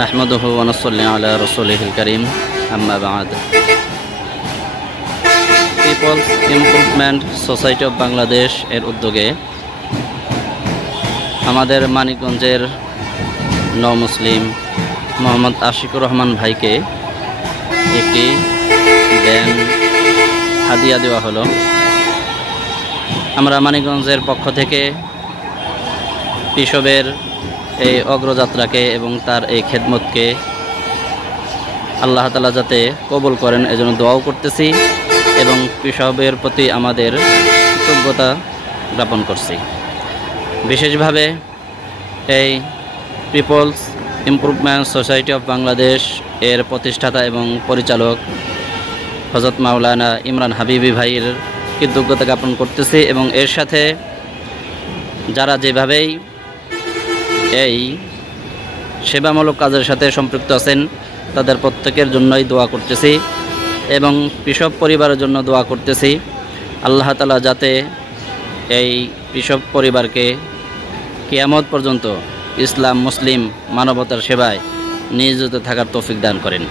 নাহমাদুহু ওয়া নুসাল্লি আলা রাসূলিহিল কারীম, আম্মা বা'দ। People's improvement society of Bangladesh এর উদ্যোগে আমাদের মানিকগঞ্জের মুসলিম মোহাম্মদ আশিকুর রহমান ভাইকে একটি ব্যান হাদিয়া দেওয়া হলো। আমরা মানিকগঞ্জের পক্ষ থেকে পিসবের এই অগ্রযাত্রাকে এবং তার এই খেদমতকে আল্লাহ তাআলা যাতে কবুল করেন এজন্য দোয়াও করতেছি এবং পিসবের প্রতি আমাদের কৃতজ্ঞতা জ্ঞাপন করছি। বিশেষভাবে এই people's improvement society of Bangladesh এর প্রতিষ্ঠাতা এবং পরিচালক হযরত মাওলানা ইমরান হাবিবি ভাইয়ের কৃতজ্ঞতা জ্ঞাপন করতেছি এবং এর সাথে যারা যেভাবেই এই সেবামূলক কাজের সাথে সম্পৃক্ত আছেন তাদের প্রত্যেকের জন্যই দোয়া করতেছি এবং পিসব পরিবারের জন্য দোয়া করতেছি। আল্লাহ তাআলা যাতে এই পিসব পরিবারকে কিয়ামত পর্যন্ত ইসলাম, মুসলিম, মানবতার সেবায় নিয়োজিত থাকার তৌফিক দান করেন।